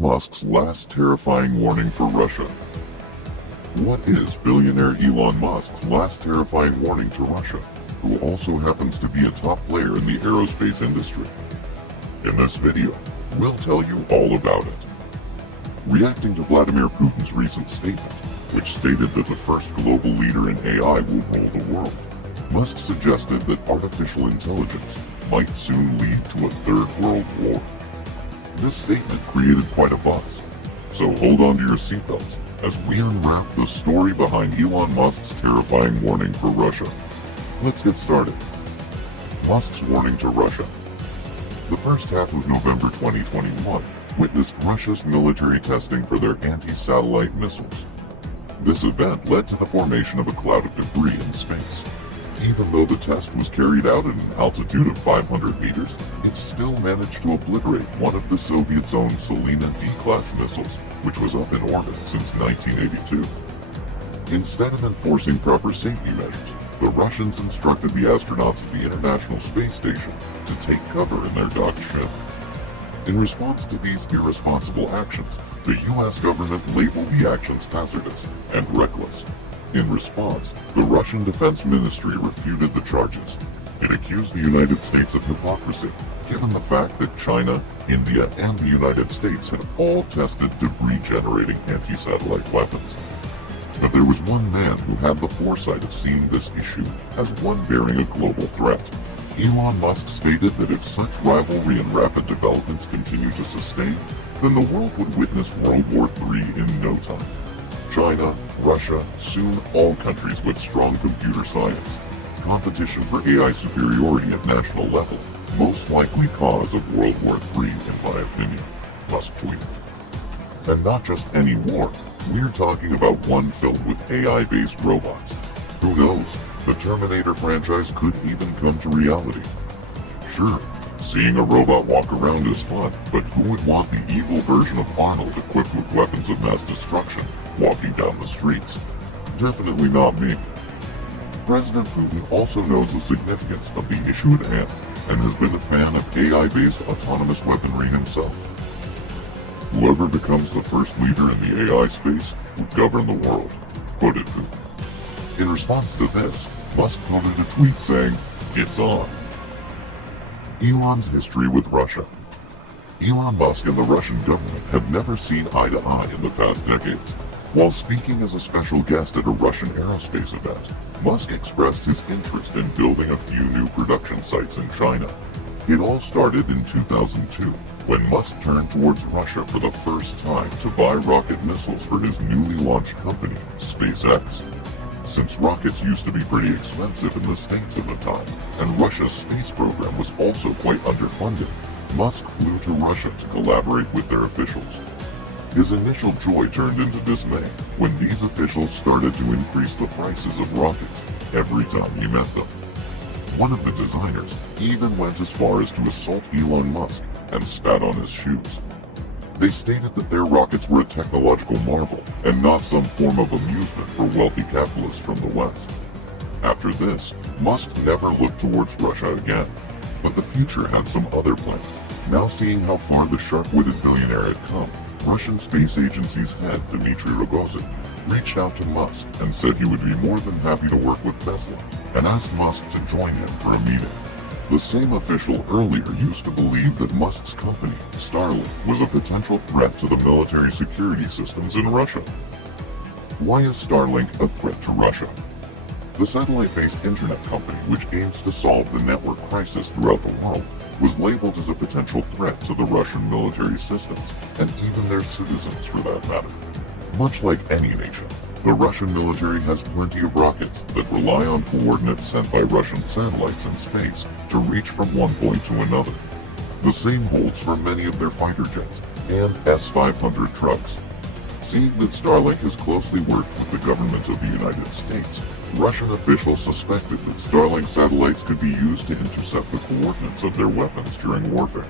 Musk's last terrifying warning for Russia. What is billionaire Elon Musk's last terrifying warning to Russia, who also happens to be a top player in the aerospace industry? In this video, we'll tell you all about it. Reacting to Vladimir Putin's recent statement, which stated that the first global leader in AI will rule the world, Musk suggested that artificial intelligence might soon lead to a third world war. This statement created quite a buzz, so hold on to your seatbelts as we unwrap the story behind Elon Musk's terrifying warning for Russia. Let's get started. Musk's warning to Russia. The first half of November 2021 witnessed Russia's military testing for their anti-satellite missiles. This event led to the formation of a cloud of debris in space. Even though the test was carried out at an altitude of 500 meters, it still managed to obliterate one of the Soviets' own Selena D-class missiles, which was up in orbit since 1982. Instead of enforcing proper safety measures, the Russians instructed the astronauts at the International Space Station to take cover in their docked ship. In response to these irresponsible actions, the U.S. government labeled the actions hazardous and reckless. In response, the Russian Defense Ministry refuted the charges. It accused the United States of hypocrisy, given the fact that China, India, and the United States had all tested debris-generating anti-satellite weapons. But there was one man who had the foresight of seeing this issue as one bearing a global threat. Elon Musk stated that if such rivalry and rapid developments continue to sustain, then the world would witness World War III in no time. China, Russia, soon all countries with strong computer science. Competition for AI superiority at national level, most likely cause of World War III in my opinion, Musk tweeted. And not just any war, we're talking about one filled with AI-based robots. Who knows, the Terminator franchise could even come to reality. Sure, seeing a robot walk around is fun, but who would want the evil version of Arnold equipped with weapons of mass destruction walking down the streets? Definitely not me. President Putin also knows the significance of the issue at hand and has been a fan of AI-based autonomous weaponry himself. Whoever becomes the first leader in the AI space would govern the world, quoted Putin. In response to this, Musk quoted a tweet saying, "It's on." Elon's history with Russia. Elon Musk and the Russian government have never seen eye to eye in the past decades. While speaking as a special guest at a Russian aerospace event, Musk expressed his interest in building a few new production sites in China. It all started in 2002, when Musk turned towards Russia for the first time to buy rocket missiles for his newly launched company, SpaceX. Since rockets used to be pretty expensive in the States at the time, and Russia's space program was also quite underfunded, Musk flew to Russia to collaborate with their officials. His initial joy turned into dismay when these officials started to increase the prices of rockets every time he met them. One of the designers even went as far as to assault Elon Musk and spat on his shoes. They stated that their rockets were a technological marvel and not some form of amusement for wealthy capitalists from the West. After this, Musk never looked towards Russia again. But the future had some other plans. Now seeing how far the sharp-witted billionaire had come, Russian space agency's head, DMITRY ROGOZIN, reached out to Musk and said he would be more than happy to work with Tesla, and asked Musk to join him for a meeting. The same official earlier used to believe that Musk's company, Starlink, was a potential threat to the military security systems in Russia. Why is Starlink a threat to Russia? The satellite-based internet company, which aims to solve the network crisis throughout the world, was labeled as a potential threat to the Russian military systems, and even their citizens for that matter. Much like any nation, the Russian military has plenty of rockets that rely on coordinates sent by Russian satellites in space to reach from one point to another. The same holds for many of their fighter jets and S-500 trucks. Seeing that Starlink has closely worked with the government of the United States, Russian officials suspected that Starlink satellites could be used to intercept the coordinates of their weapons during warfare.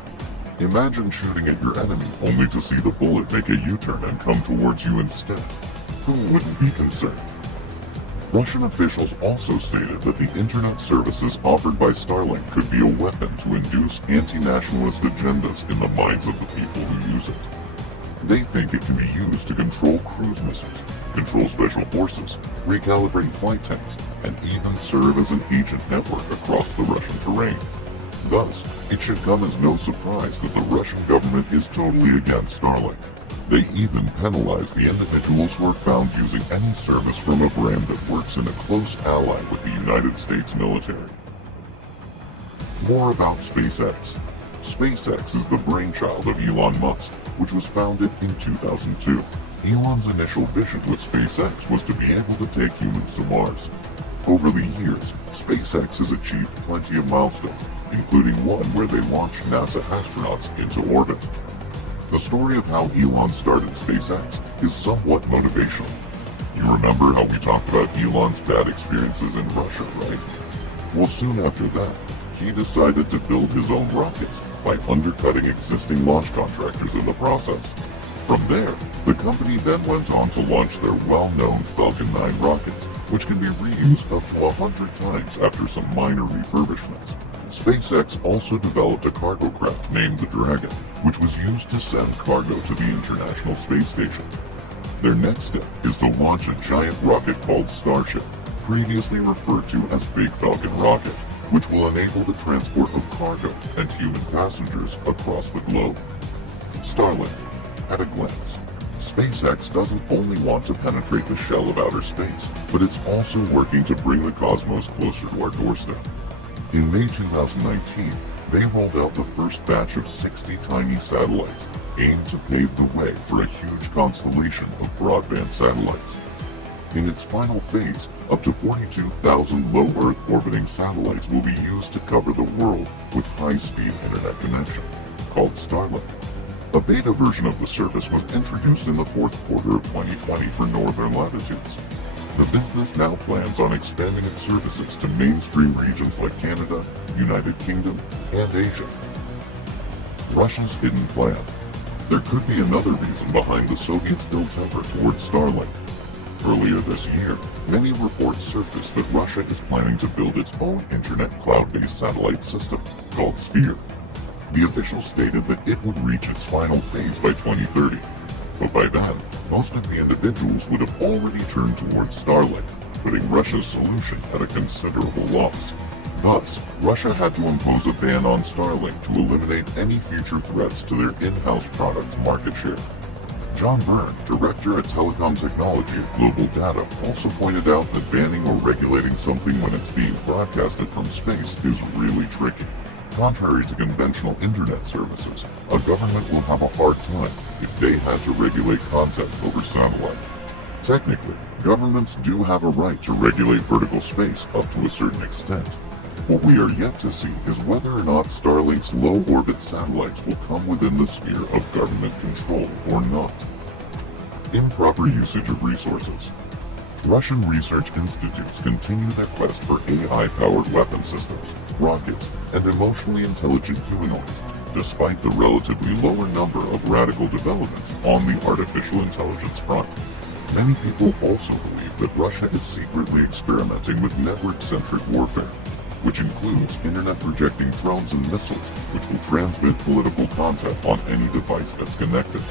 Imagine shooting at your enemy only to see the bullet make a U-turn and come towards you instead. Who wouldn't be concerned? Russian officials also stated that the internet services offered by Starlink could be a weapon to induce anti-nationalist agendas in the minds of the people who use it. They think it can be used to control cruise missiles, control special forces, recalibrate flight tanks, and even serve as an agent network across the Russian terrain. Thus, it should come as no surprise that the Russian government is totally against Starlink. They even penalize the individuals who are found using any service from a brand that works in a close ally with the United States military. More about SpaceX. SpaceX is the brainchild of Elon Musk, which was founded in 2002. Elon's initial vision with SpaceX was to be able to take humans to Mars. Over the years, SpaceX has achieved plenty of milestones, including one where they launched NASA astronauts into orbit. The story of how Elon started SpaceX is somewhat motivational. You remember how we talked about Elon's bad experiences in Russia, right? Well, soon after that, he decided to build his own rockets by undercutting existing launch contractors in the process. From there, the company then went on to launch their well-known Falcon 9 rockets, which can be reused up to 100 times after some minor refurbishments. SpaceX also developed a cargo craft named the Dragon, which was used to send cargo to the International Space Station. Their next step is to launch a giant rocket called STARSHIP, previously referred to as Big Falcon Rocket, which will enable the transport of cargo and human passengers across the globe. Starlink. At a glance, SpaceX doesn't only want to penetrate the shell of outer space, but it's also working to bring the cosmos closer to our doorstep. In May 2019, they rolled out the first batch of 60 tiny satellites, aimed to pave the way for a huge constellation of broadband satellites. In its final phase, up to 42,000 low Earth orbiting satellites will be used to cover the world with high-speed internet connection, called Starlink. A beta version of the service was introduced in the fourth quarter of 2020 for northern latitudes. The business now plans on expanding its services to mainstream regions like Canada, United Kingdom, and Asia. Russia's hidden plan. There could be another reason behind the Soviets' ill temper towards Starlink. Earlier this year, many reports surfaced that Russia is planning to build its own internet cloud-based satellite system, called Sphere. The official stated that it would reach its final phase by 2030. But by then, most of the individuals would have already turned towards Starlink, putting Russia's solution at a considerable loss. Thus, Russia had to impose a ban on Starlink to eliminate any future threats to their in-house product's market share. John Byrne, director at Telecom Technology at Global Data, also pointed out that banning or regulating something when it's being broadcasted from space is really tricky. Contrary to conventional internet services, a government will have a hard time if they had to regulate content over satellite. Technically, governments do have a right to regulate vertical space up to a certain extent. What we are yet to see is whether or not Starlink's low-orbit satellites will come within the sphere of government control or not. Improper usage of resources. Russian research institutes continue their quest for AI-powered weapon systems, rockets, and emotionally intelligent humanoids, despite the relatively lower number of radical developments on the artificial intelligence front. Many people also believe that Russia is secretly experimenting with network-centric warfare, which includes internet-projecting drones and missiles, which will transmit political content on any device that's connected.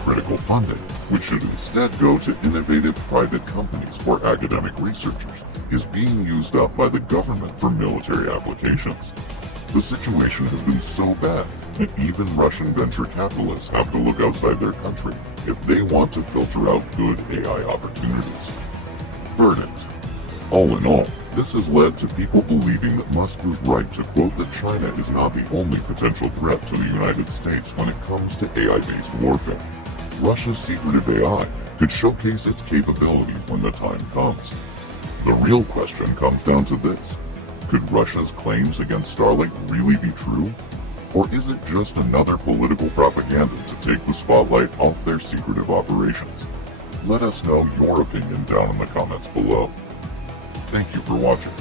Critical funding, which should instead go to innovative private companies or academic researchers, is being used up by the government for military applications. The situation has been so bad that even Russian venture capitalists have to look outside their country if they want to filter out good AI opportunities. Verdict. All in all, this has led to people believing that Musk was right to quote that China is not the only potential threat to the United States when it comes to AI-based warfare. Russia's secretive AI could showcase its capabilities when the time comes. The real question comes down to this. Could Russia's claims against Starlink really be true? Or is it just another political propaganda to take the spotlight off their secretive operations? Let us know your opinion down in the comments below. Thank you for watching.